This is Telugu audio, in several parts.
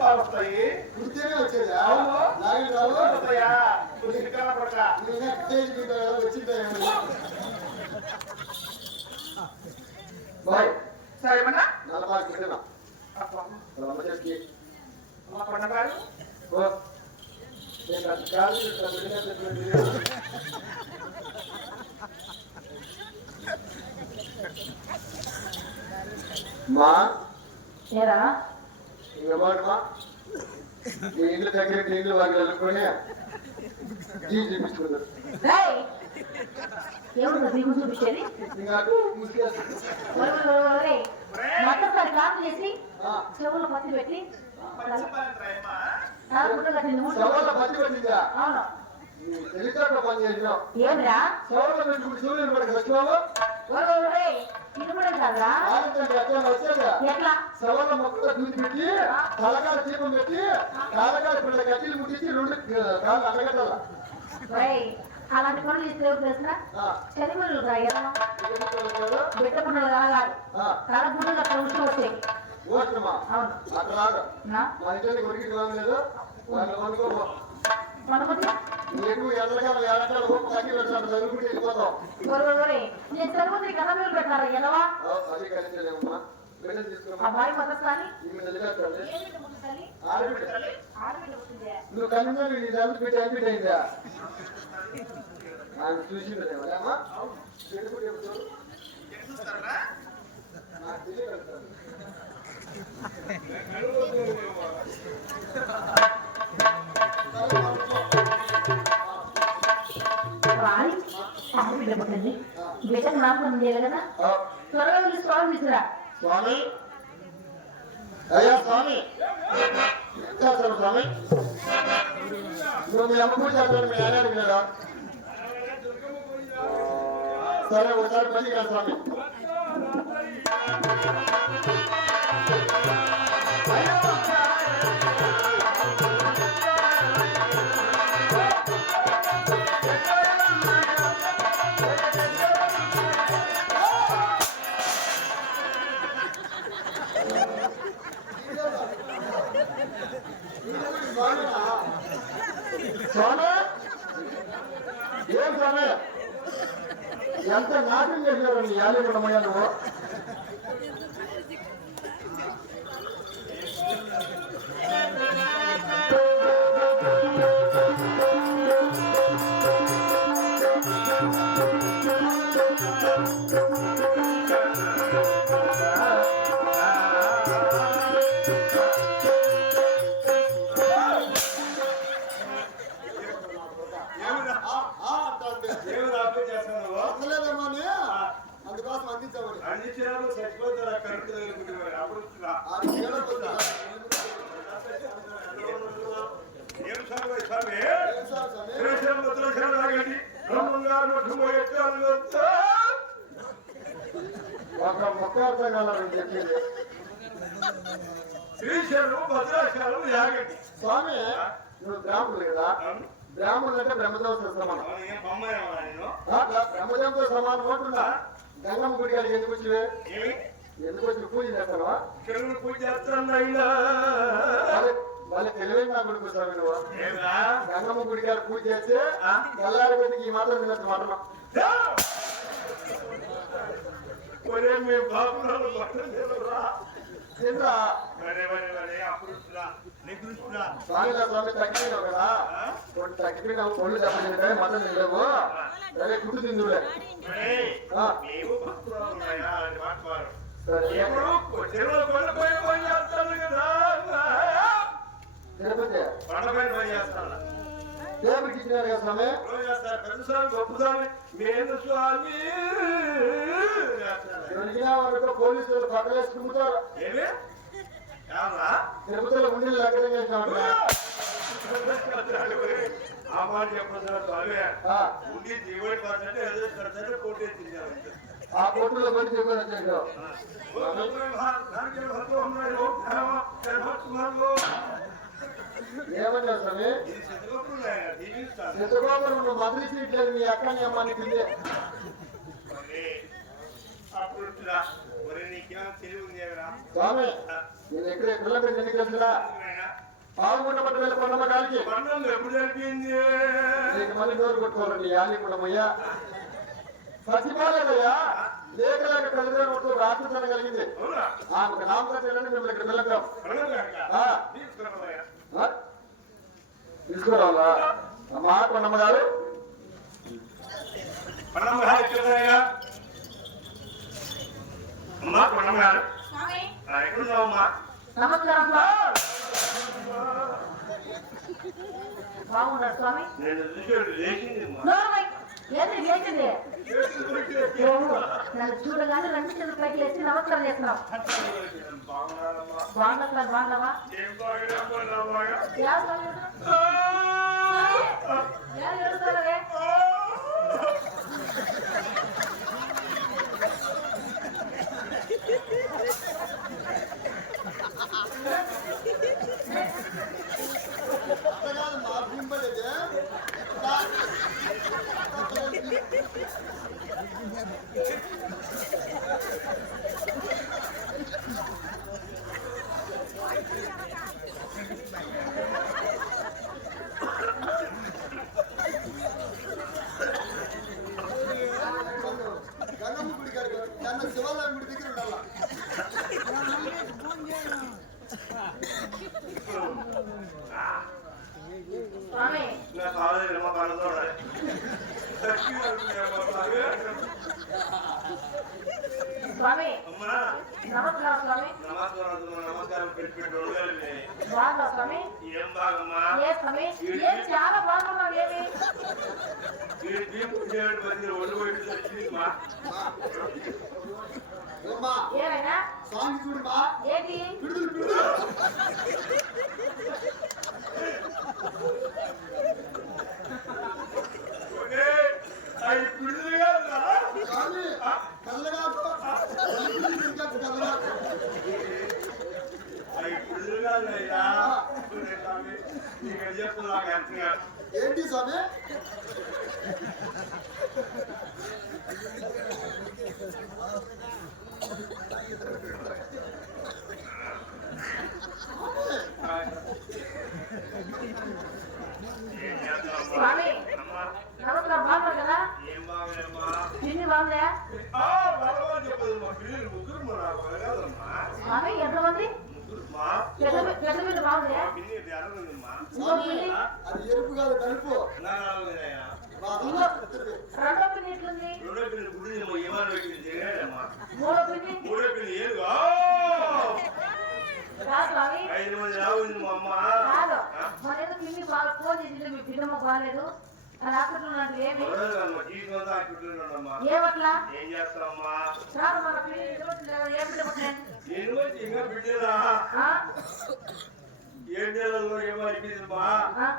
పాలు వస్తాయి గుర్తేనే అవును. రావు నలభై మా ఏరా ఇంక మాట మా నీ ఇంట్లో దగ్గర నీళ్ళు వాళ్ళు అనుకుని జీ చూపిస్తున్నారు. ఎవరు దిగు చూపించేది. మొట్టసారి కాపు చేసి ఆ, చెవులు పత్తి పెట్టి ఏమిరా? సవాళ్ళ పెట్టుకుని సూర్యుని పడక వచ్చినావు సవాళ్ళ మొక్కలు దూది పెట్టి దీపం ముట్టించి రెండు కాళ్ళు అడగట్టాల అలాంటి పనులు ఇస్తే తెలిసిన చదివులు బిడ్డ పుట్టలు కాదు తల పుట్టలు అక్కడ ఉంటూ వచ్చాయి నా? మా కొరికి లేదు నీకు ఎల్లకాలం ఊపు కట్టి పెడతాడు చదువుకుంటే వెళ్ళిపోతాం. నేను చదువుతుంది పెట్టారా ఆ, అది అబ్బాయి మొదటిసారి నువ్వు నీ అడ్మిట్ అయిందా? చూసిండేమో అమ్మా. నాకు తెలియదు కదా? త్వరగా వెళ్ళి స్వామి తీసుకురా. స్వామి. అయ్యా స్వామి. ఎంత చేస్తారు స్వామి? నువ్వు మీ అమ్మ పూజ చేస్తాను మీ ఆయన అడిగినాడా సరే ఒకసారి పని కాదు స్వామి స్వామి. చెప్పింది శ్రీశైలం భద్రాచలం యాగండి స్వామి నువ్వు బ్రాహ్మణులు కదా? బ్రాహ్మణులు అంటే బ్రహ్మదేవత సమానం. బ్రహ్మదేవత సమానం అంటున్నా. గంగమ్మ గుడి కాడికి ఎందుకు వచ్చివే ఎందుకు వచ్చి పూజ చేస్తావా? పూజ చేస్తానైనా వాళ్ళ తెలివైన నా కొడుకు స్వామి నువ్వు. గంగమ్మ గుడి కాడ పూజ చేస్తే తెల్లారి ఈ మాత్రం తినచ్చు మటనం ఒరే మీ బాబురాలు బట్టలు లేవురా. తింటా వరే వరే వరే అప్పుడు స్వామిలో స్వామి తగ్గిపోయినావు కదా? కొన్ని ఒళ్ళు సరే గుడ్డు తిందులే అని మాట్లాడు. ఎప్పుడు చెరువులో కొండపై పని చేస్తాను కదా. తిరుపతి. కొండపై పని చేస్తాను. ఇచ్చినారు కదా స్వామి. దొరికిన వరకు పోలీసులు పక్కలేసి తిరుగుతారు. తిరుపతిలో ఉండి లెక్కలు చేసినాడు ఆ మాట చెప్పదు స్వామి. ఉండి జీవుడి పర్సెంట్ ఏదో కడతారు పోటీ తింటారు ఆ కోర్టులో పడి చెప్పారు ఏమన్నా స్వామి? చిత్తగోపురం నువ్వు మదిలి సీట్లేదు మీ నీకేమో తెలివి ఉంది ఏమిరా? స్వామి నేను ఎక్కడ ఎక్కడ నీకు తెలుసురా నాయనా, పాల్గొండ పట్టు వెళ్ళి కొండమ్మ కాలికి. నీకు మళ్ళీ కొట్టుకోరండి లేక లేక రాత్రి కలిగింది ఆమెకు నామకం చేయాలని మిమ్మల్ని ఇక్కడ వెళ్ళద్దాం తీసుకురావాలా? అమ్మా కొండమ్మ గారు పండమ్మ గారు ఎక్కడున్నారయ్యా? అమ్మా పండమ్మ గారు. ఎక్కడున్నావమ్మా నమస్కారం స్వామి. బాగున్నారు? స్వామి. నేను చూసాడు లేచింది చూడగానే రెండు చేతులు పైకి లేచి నమస్కారం చేస్తున్నాం బాగున్నావా ఏం బాగున్నామ్మా, నా బాగా? యా స్వామి ఆ! యా ఏడుస్తావే గంగమ్మ గుడి కాడికి నన్ను శివాలయం గుడి దగ్గర ఉండాలా స్వామి నా కాలేజీ స్వామి అమ్మా, నమస్కారం స్వామి నమస్కారం నమస్కారం పెట్టి స్వామి ఏం బాగమ్మా ఏ స్వామి ఏం చాలా బాగున్నావు ఏమి ఏమైనా స్వామి చూడమ్మా ఏంటి పిడుదలు పిడుదలు ఒరే, అవి పిడుదలు కాదురా? స్వామి కదలగాకు కదలగాకు అవి పిడుదలు కాదురా? ఒరే స్వామి, నీకు ఏం చెప్తున్నా నాకు అర్థం కాదు. ఏంటి స్వామి ఏం చేద్దామమ్మా? స్వామి. అమ్మా, నమస్కారం బాగున్నారు కదా ఏం బాగుందమ్మా? తిండి బాగుందా ఆ, భగవాన్ చెప్పదు మా పిల్లలు ముగ్గురు మా నాకు కలగాలమ్మా. స్వామి ఎంతమంది ముగ్గురు మా పెద్ద పెద్ద బిడ్డ బాగుందా పిన్ని ఎర్రగుందమ్మా. ఇంకో పిల్లి అది ఎరుపు కాదు నలుపు నా నాలుగున్నాయా? ఇంకో రెండో పిల్లి ఎట్లుంది రెండో పిల్లి గుడిదేమో ఏమని పెట్టింది తెలియదమ్మా. మూడో పిల్లి మూడో పిల్లి ఏది ఆ! కాదు స్వామి ఐదు మంది రావుంది మా అమ్మ కాదు మన ఏదో పిల్లి బాగా ఫోన్ చేసింది మీ పిల్లమ్మ బాగాలేదు అది హాస్పిటల్ ఉన్నట్టు ఏమి ఎవరో జీవితం అంతా అట్టుకుంటున్నాడమ్మా. ఏమట్లా ఏం చేస్తామమ్మా కాదు మన పిల్లి ఏం బిడ్డ పుట్టినాయి? నేను వచ్చి ఇంకా బిడ్డరా ఆ? ఏడు నెలల్లో ఏమో?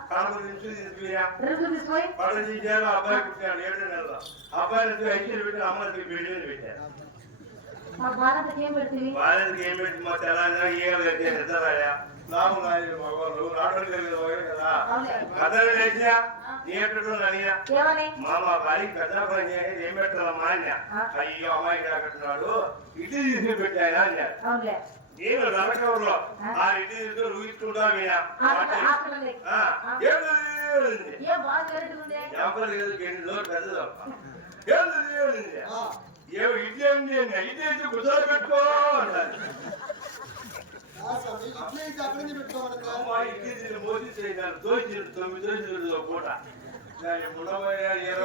కాలు తీసుకురా పళ్ళు తీశారు అబ్బాయి పుట్టాడు ఏడు ఐదు పెట్టారు పెట్టారు. మా భారతకి ఏం పెట్టి మా తెలంగాణ ఏం మగవాళ్ళు కదా కథలు లేచినా థియేటర్ అడిగినా మా మా భార్య పెద్ద పని చేసి ఏం పెడతామమ్మా అన్న. అయ్యో అమ్మాయి కట్టున్నాడు ఇడ్లీ తీసుకుని పెట్టాయన అన్నాడు అవునులే. నేను నరకంలో ఆ. ఇడ్లీ తీసుకుని ఊహించుకుంటా వ్యాపారం లేదు గండి రోజు పెద్దది ఏం తెలియదు. ఆ, ఏం ఇడ్లీ అన్న. ఇడ్లీ వేసి గుజరాత్ పెట్టుకో స్వామి ఇడ్లీ ఇడ్లీ మోదీ చేయాలి దోచి తొమ్మిది రోజులు పూట. ఇరవై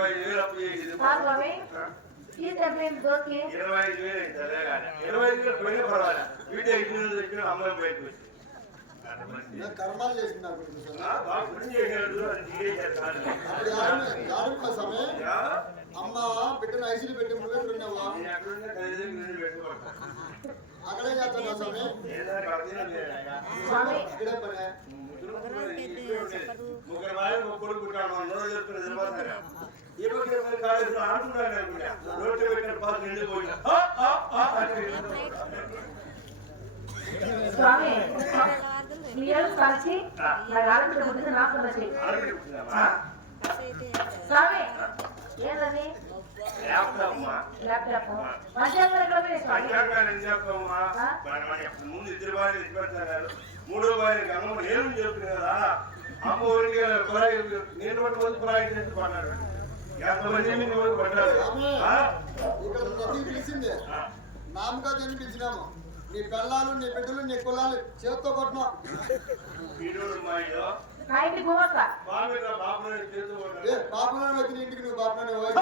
ఐదు వేలు అప్పు చేసింది కాదు స్వామి ఈ తగ్గింది దోకి ఇరవై ఐదు వేలు అయింది సరేగానే. ఇరవై ఐదు వేలు పోయినా పర్వాలేదు వీటి ఐదు వేలు తెచ్చిన అమ్మాయి బయటకు వచ్చింది అంతమంది. నాకు కర్మాలు చేసింది నాకు స్వామి ఆ, బాగా గురించి చేశాడు, అది చేసేస్తాడు. అప్పుడు యారు యారు స్వామి యా, అమ్మ బిడ్డను ఐసీలు పెట్టి నువ్వే ఉన్నావా నేను ఎక్కడున్నా ఖరీదు నేను పెట్టుకోవాలి. అక్కడే చేస్తున్నా స్వామి ఏదైనా కడతీరం లేదా? స్వామి ఇక్కడే పనే ముగ్గురు వాళ్ళు కొడుకు పుట్టాడు. మన నోరు నిలబడతారు. ఈ రోజు రేపు కాలేజీలో ఆడుకుంటాను అనుకుంటా. రోడ్డు పెట్టిన పాలు నిండిపోయినా. ఆ, ఆ, ఆ అని స్వామి ఏడు కలిసి నా ఆడబిడ్డ పుట్టింది నాకు పుట్టిందమ్మా. స్వామి ఏంటది? ల్యాప్టాప్? మధ్యాహ్నం ఎక్కడ పోయి స్వామి. ఏం మన ముందు ఇద్దరు భార్య ఇచ్చిపెడతారు మూడో భార్య అమ్మ ఏం చెప్తుంది కదా? అమ్మ ఊరికి కురాయి నేను పట్టుకొని కురాయి చేసి పడ్డాడు? ఎంతమంది ఎన్ని రోజులు పిలిచింది. పిలిచినాము. నీ పిల్లలు నీ బిడ్డలు నీ కులాలు చేత్తో కొట్టినాం. ఇంటికి పడ్డాడు. వచ్చిన నువ్వు బాపలోనే పోయి.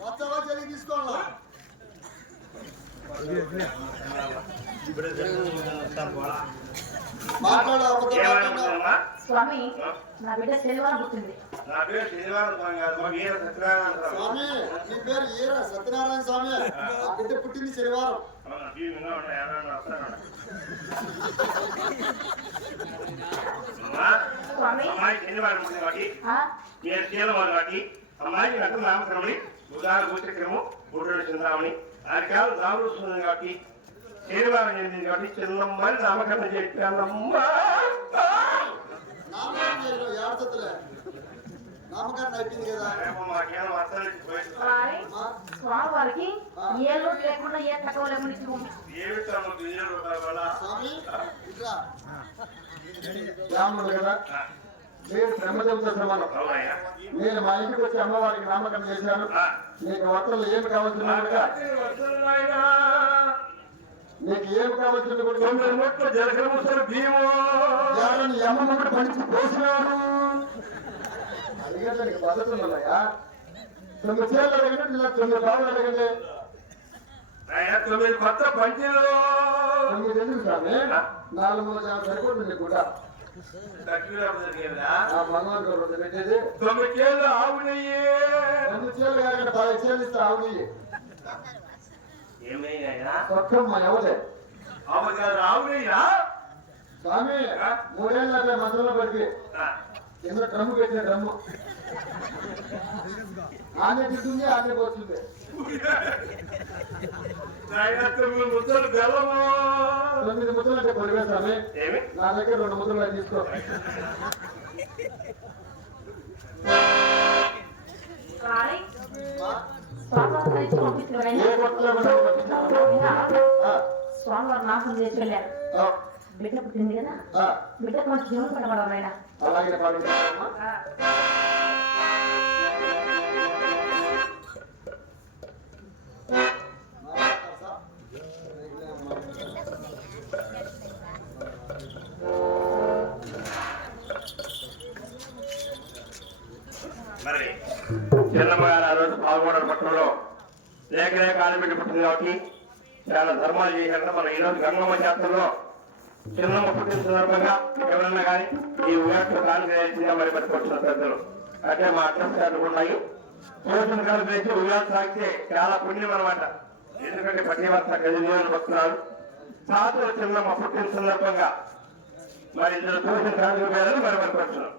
వచ్చావా తీసుకోవాలా మాట్లాడు అబద్ధం మాట్లాడు. ఏమనుకుంటున్నావమ్మా? స్వామి నా బిడ్డ శనివారం పుట్టింది నా పేరు శనివారం స్వామి కాదు మా వీర సత్యనారాయణ స్వామి. నీ పేరు ఈర సత్యనారాయణ స్వామి ఆ బిడ్డ పుట్టింది శనివారం అమ్మాయి శనివారం ఉంది కాబట్టి ఆ? నేను శీలవారు కాబట్టి అమ్మాయి నటు నామకరణి ఉదాహరణ గోచక్రము చింద్రామణి నాలుగు వస్తుంది కాబట్టి శనివారం చెందింది కాబట్టి చిన్నమ్మని నామకరణం చెప్పానమ్మా స్వామివారికి ఏ లోటు లేకుండా ఏ తక్కువ లేకుండా ఇచ్చి కదా? నేను బ్రహ్మదేవుతో సమానం. నేను మా ఇంటికి వచ్చి అమ్మవారికి నామకరణం చేశాను. నీకు వస్త్రాలు ఏమి కావాల్సిన కూడా? వస్తున్నాయినా. నీకు ఏమి కావాల్సిన కూడా? అమ్మ కూడా పంచి పోసినాడు అడిగంటే నీకు పద్ధతి ఉన్నాయా తొమ్మిది చీరలు అడగండి ఇలా తొమ్మిది బావులు అడగండి. తొమ్మిది కొత్త పంచీలు. తొమ్మిది ఎందుకు స్వామి? నాలుగు వందల యాభై సరిపోతుంది కూడా. తొమ్మిది కేళ్ళు ఆవు నెయ్యి రెండు చీరలు కాకుండా పది చీరలు ఇస్తా ఆవుని ఏమైనా ఒక్క ఎవరే ఆవు నెయ్యా స్వామి మూడేళ్ళ మధ్యలో పడికి కింద డ్రమ్ము పెట్టిన డ్రమ్ము ఆనే తింటుంది ఆనే పోతుంది నాయనా, తొమ్మిది ముద్దలు అంటే నా దగ్గర రెండు ముద్దలు తీసుకో. స్వామివారు నాశనం చేసి వెళ్ళారు. ఆ, బిడ్డ పుట్టింది కదా? ఆ, బిడ్డకు మంచి జీవనం ఆయన అలాగే పాటించామమ్మా మరి చిన్నమ్మ గారు ఆ రోజు పాల్గొనడం పట్టణంలో లేక లేక ఆడబిడ్డ పుట్టింది కాబట్టి చాలా ధర్మాలు చేశారంటే మనం ఈరోజు గంగమ్మ జాతరలో చిన్నమ్మ పుట్టిన సందర్భంగా ఎవరన్నా కానీ ఈ ఉగాట్లు కానుక మరి పట్టుకొచ్చిన పెద్దలు. అంటే మా అడ్రస్ ఉన్నాయి. పోషణ కాలం వేసి ఉగాది సాగితే చాలా పుణ్యం అనమాట ఎందుకంటే పట్టివర్త గజనీయులు వస్తున్నారు. తాతలు చిన్నమ్మ పుట్టిన సందర్భంగా మరి ఇద్దరు పోషణ కానుక మరి పట్టుకొచ్చున్నాం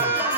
Yeah.